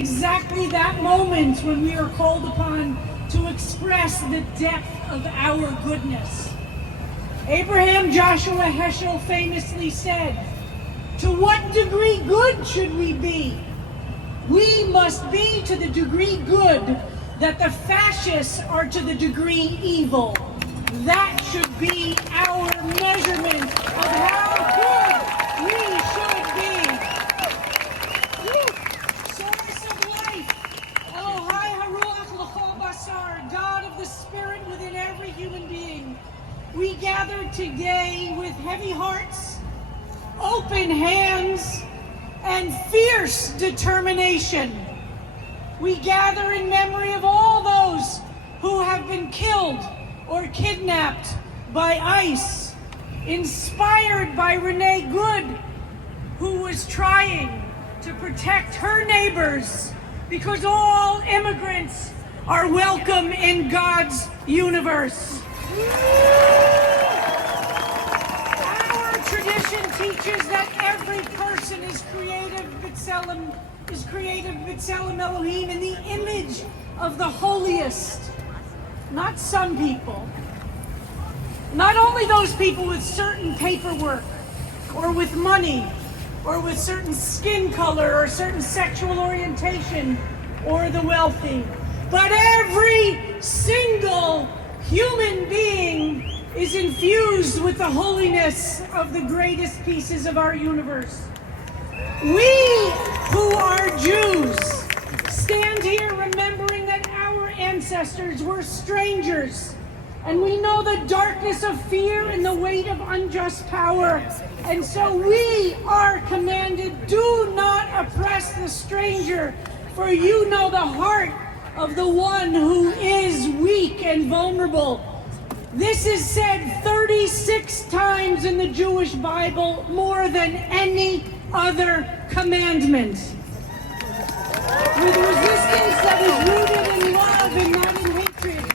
Exactly that moment when we are called upon to express the depth of our goodness. Abraham Joshua Heschel famously said, "To what degree good should we be? We must be to the degree good that the fascists are to the degree evil." That should be our measurement of how good we should be. Source of life, Elohai Haruach L'chol Basar, God of the Spirit within every human being. We gather today with heavy hearts, open hands, and fierce determination. We gather in memory of all those who have been killed or kidnapped by ICE, inspired by Renee Good, who was trying to protect her neighbors, because all immigrants are welcome in God's universe. Our tradition teaches that every person is creative B'Tselem Elohim, in the image of the holiest. Not some people. Not only those people with certain paperwork, or with money, or with certain skin color, or certain sexual orientation, or the wealthy, but every single human being is infused with the holiness of the greatest pieces of our universe. We who are Jews stand here remembering that our ancestors were strangers, and we know the darkness of fear and the weight of unjust power. And so we are commanded, do not oppress the stranger, for you know the heart of the one who is weak and vulnerable. This is said 36 times in the Jewish Bible, more than any other commandment. With resistance that is rooted in love and not in hatred,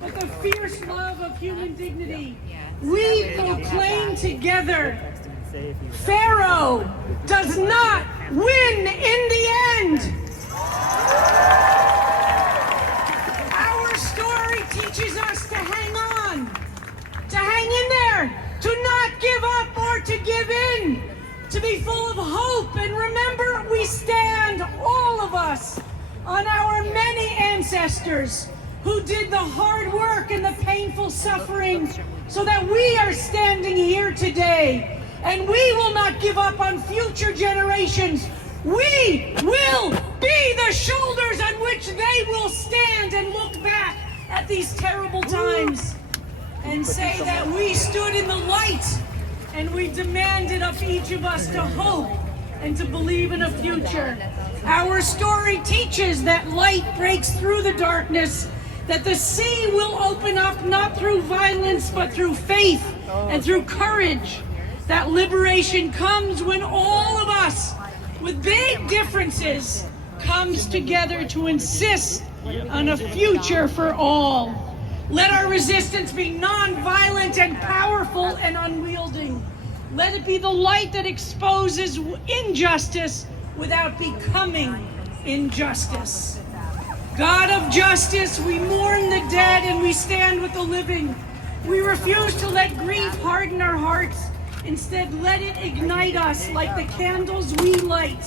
but the fierce love of human dignity, we proclaim together, Pharaoh does not win in the end. Our story teaches us to hang on, to hang in there, to not give up or to give in, to be full of hope. And remember, we stand, all of us, on our many ancestors who did the hard work and the painful suffering so that we are standing here today. And we will not give up on future generations. We will be the shoulders on which they will stand and look back at these terrible times and say that we stood in the light and we demanded of each of us to hope and to believe in a future. Our story teaches that light breaks through the darkness, that the sea will open up not through violence but through faith and through courage, that liberation comes when all of us with big differences comes together to insist on a future for all. Let our resistance be non-violent and powerful and unwielding. Let it be the light that exposes injustice without becoming injustice. God of justice, we mourn the dead and we stand with the living. We refuse to let grief harden our hearts. Instead, let it ignite us like the candles we light,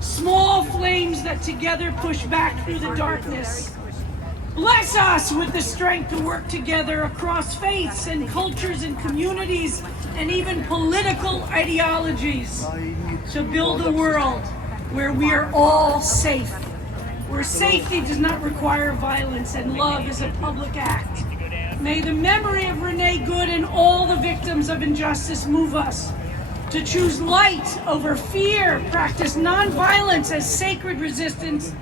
small flames that together push back through the darkness. Bless us with the strength to work together across faiths and cultures and communities and even political ideologies to build a world where we are all safe, where safety does not require violence and love is a public act. May the memory of Renee Good and all the victims of injustice move us to choose light over fear, practice nonviolence as sacred resistance,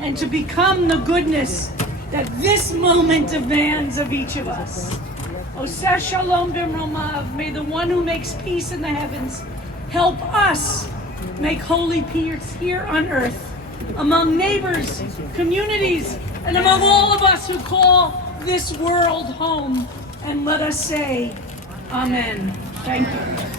and to become the goodness that this moment demands of each of us. Oseh Shalom B'Romav, may the one who makes peace in the heavens help us make holy peace here on earth, among neighbors, communities, and among all of us who call this world home. And let us say, Amen. Thank you.